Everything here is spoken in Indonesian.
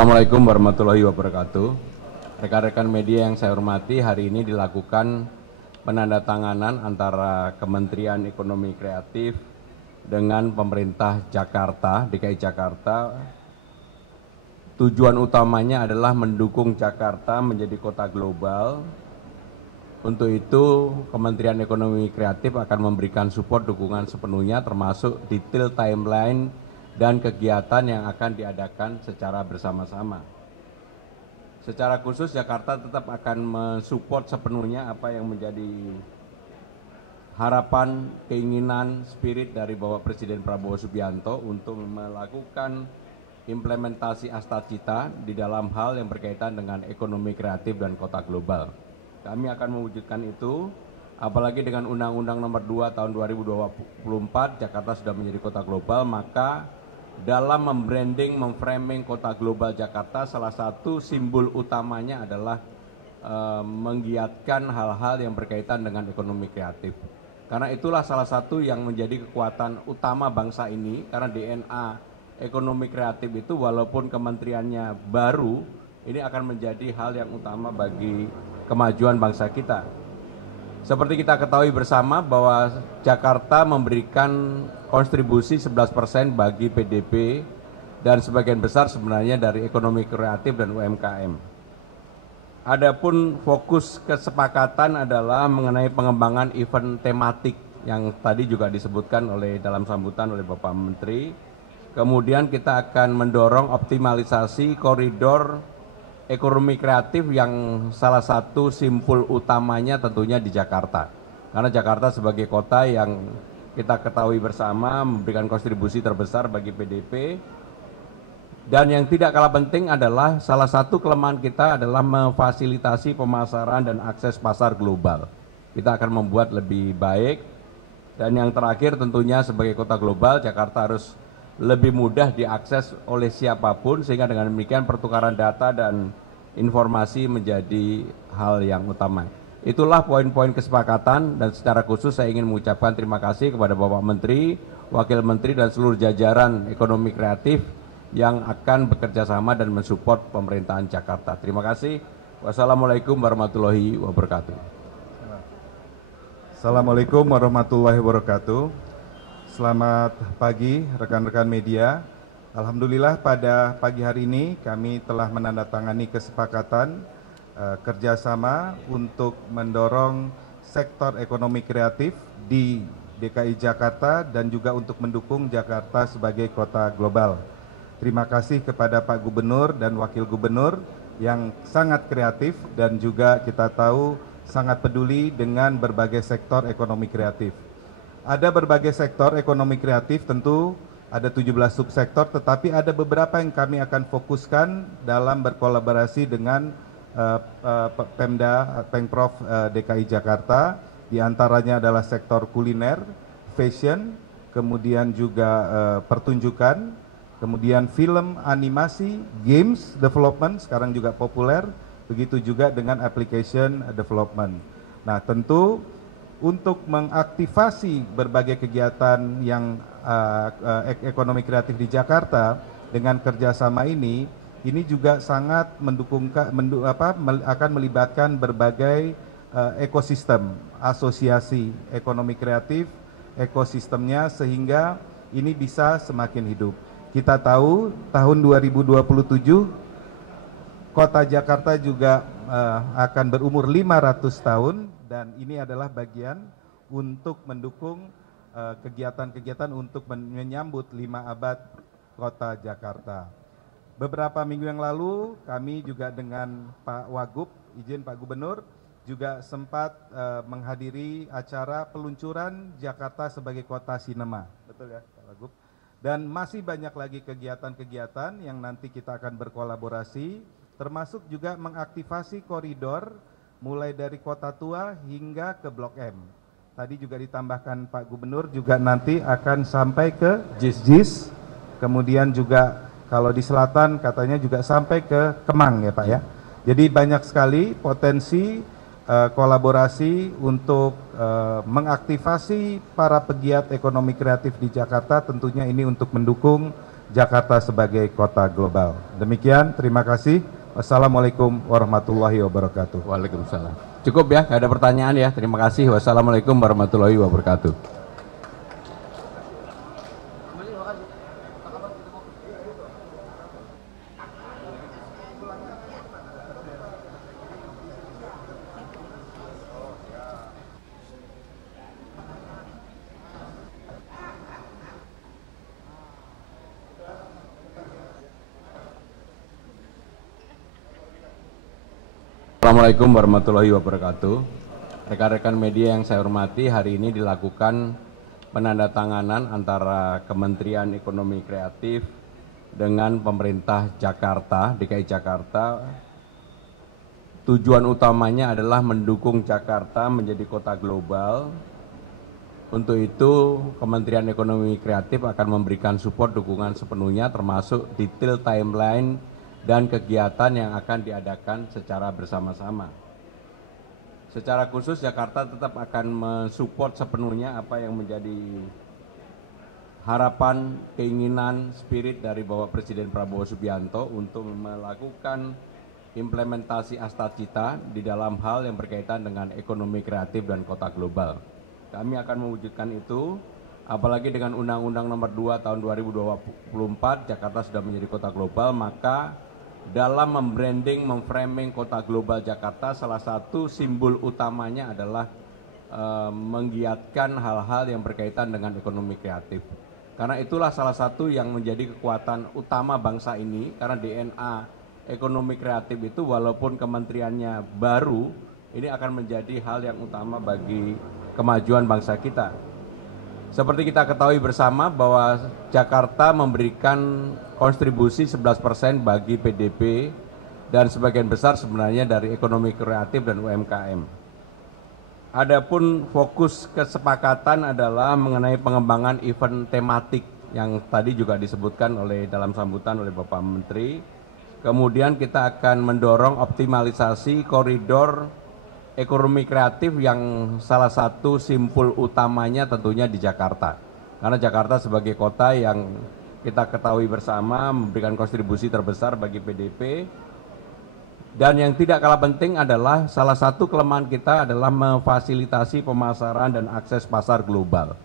Assalamualaikum warahmatullahi wabarakatuh. Rekan-rekan media yang saya hormati, hari ini dilakukan penandatanganan antara Kementerian Ekonomi Kreatif dengan pemerintah Jakarta, DKI Jakarta. Tujuan utamanya adalah mendukung Jakarta menjadi kota global. Untuk itu, Kementerian Ekonomi Kreatif akan memberikan support dukungan sepenuhnya, termasuk detail timeline dan kegiatan yang akan diadakan secara bersama-sama. Secara khusus, Jakarta tetap akan mensupport sepenuhnya apa yang menjadi harapan, keinginan, spirit dari Bapak Presiden Prabowo Subianto untuk melakukan implementasi Astacita di dalam hal yang berkaitan dengan ekonomi kreatif dan kota global. Kami akan mewujudkan itu, apalagi dengan Undang-Undang Nomor 2 Tahun 2024, Jakarta sudah menjadi kota global, maka dalam membranding, memframing kota global Jakarta, salah satu simbol utamanya adalah menggiatkan hal-hal yang berkaitan dengan ekonomi kreatif. Karena itulah salah satu yang menjadi kekuatan utama bangsa ini, karena DNA ekonomi kreatif itu walaupun kementeriannya baru, ini akan menjadi hal yang utama bagi kemajuan bangsa kita. Seperti kita ketahui bersama bahwa Jakarta memberikan kontribusi 11% bagi PDB dan sebagian besar sebenarnya dari ekonomi kreatif dan UMKM. Adapun fokus kesepakatan adalah mengenai pengembangan event tematik yang tadi juga disebutkan oleh dalam sambutan oleh Bapak Menteri. Kemudian kita akan mendorong optimalisasi koridor ekonomi kreatif yang salah satu simpul utamanya tentunya di Jakarta. Karena Jakarta sebagai kota yang kita ketahui bersama memberikan kontribusi terbesar bagi PDB. Dan yang tidak kalah penting adalah salah satu kelemahan kita adalah memfasilitasi pemasaran dan akses pasar global. Kita akan membuat lebih baik. Dan yang terakhir tentunya sebagai kota global, Jakarta harus lebih mudah diakses oleh siapapun, sehingga dengan demikian pertukaran data dan informasi menjadi hal yang utama. Itulah poin-poin kesepakatan, dan secara khusus saya ingin mengucapkan terima kasih kepada Bapak Menteri, Wakil Menteri dan seluruh jajaran ekonomi kreatif yang akan bekerja sama dan mensupport pemerintahan Jakarta. Terima kasih. Wassalamualaikum warahmatullahi wabarakatuh. Assalamualaikum warahmatullahi wabarakatuh. Selamat pagi rekan-rekan media. Alhamdulillah pada pagi hari ini kami telah menandatangani kesepakatan kerjasama untuk mendorong sektor ekonomi kreatif di DKI Jakarta dan juga untuk mendukung Jakarta sebagai kota global. Terima kasih kepada Pak Gubernur dan Wakil Gubernur yang sangat kreatif dan juga kita tahu sangat peduli dengan berbagai sektor ekonomi kreatif. Ada berbagai sektor ekonomi kreatif, tentu ada 17 subsektor, tetapi ada beberapa yang kami akan fokuskan dalam berkolaborasi dengan Pemda, Pemprov DKI Jakarta. Di antaranya adalah sektor kuliner, fashion, kemudian juga pertunjukan, kemudian film, animasi, games development, sekarang juga populer, begitu juga dengan application development. Nah, tentu untuk mengaktifasi berbagai kegiatan yang ekonomi kreatif di Jakarta dengan kerjasama ini juga sangat akan melibatkan berbagai ekosistem, asosiasi ekonomi kreatif, ekosistemnya sehingga ini bisa semakin hidup. Kita tahu tahun 2027 Kota Jakarta juga akan berumur 500 tahun. Dan ini adalah bagian untuk mendukung kegiatan-kegiatan untuk menyambut 5 abad Kota Jakarta. Beberapa minggu yang lalu kami juga dengan Pak Wagub, izin Pak Gubernur, juga sempat menghadiri acara peluncuran Jakarta sebagai kota sinema. Betul ya Pak Wagub? Dan masih banyak lagi kegiatan-kegiatan yang nanti kita akan berkolaborasi, termasuk juga mengaktifasi koridor mulai dari Kota Tua hingga ke Blok M. Tadi juga ditambahkan Pak Gubernur juga nanti akan sampai ke JIS, kemudian juga kalau di selatan katanya juga sampai ke Kemang ya Pak ya. Jadi banyak sekali potensi kolaborasi untuk mengaktifasi para pegiat ekonomi kreatif di Jakarta, tentunya ini untuk mendukung Jakarta sebagai kota global. Demikian, terima kasih. Wassalamualaikum warahmatullahi wabarakatuh. Waalaikumsalam. Cukup ya, nggak ada pertanyaan ya. Terima kasih. Wassalamualaikum warahmatullahi wabarakatuh. Assalamualaikum warahmatullahi wabarakatuh. Rekan-rekan media yang saya hormati, hari ini dilakukan penandatanganan antara Kementerian Ekonomi Kreatif dengan pemerintah Jakarta, DKI Jakarta. Tujuan utamanya adalah mendukung Jakarta menjadi kota global. Untuk itu, Kementerian Ekonomi Kreatif akan memberikan support dukungan sepenuhnya, termasuk detail timeline dan kegiatan yang akan diadakan secara bersama-sama. Secara khusus Jakarta tetap akan mensupport sepenuhnya apa yang menjadi harapan, keinginan, spirit dari Bapak Presiden Prabowo Subianto untuk melakukan implementasi Astacita di dalam hal yang berkaitan dengan ekonomi kreatif dan kota global. Kami akan mewujudkan itu, apalagi dengan Undang-Undang Nomor 2 Tahun 2024 Jakarta sudah menjadi kota global, maka dalam membranding, memframing kota global Jakarta, salah satu simbol utamanya adalah menggiatkan hal-hal yang berkaitan dengan ekonomi kreatif. Karena itulah salah satu yang menjadi kekuatan utama bangsa ini, karena DNA ekonomi kreatif itu walaupun kementeriannya baru, ini akan menjadi hal yang utama bagi kemajuan bangsa kita. Seperti kita ketahui bersama bahwa Jakarta memberikan kontribusi 11% bagi PDB dan sebagian besar sebenarnya dari ekonomi kreatif dan UMKM. Adapun fokus kesepakatan adalah mengenai pengembangan event tematik yang tadi juga disebutkan dalam sambutan oleh Bapak Menteri. Kemudian kita akan mendorong optimalisasi koridor ekonomi kreatif yang salah satu simpul utamanya tentunya di Jakarta. Karena Jakarta sebagai kota yang kita ketahui bersama memberikan kontribusi terbesar bagi PDB. Dan yang tidak kalah penting adalah salah satu kelemahan kita adalah memfasilitasi pemasaran dan akses pasar global.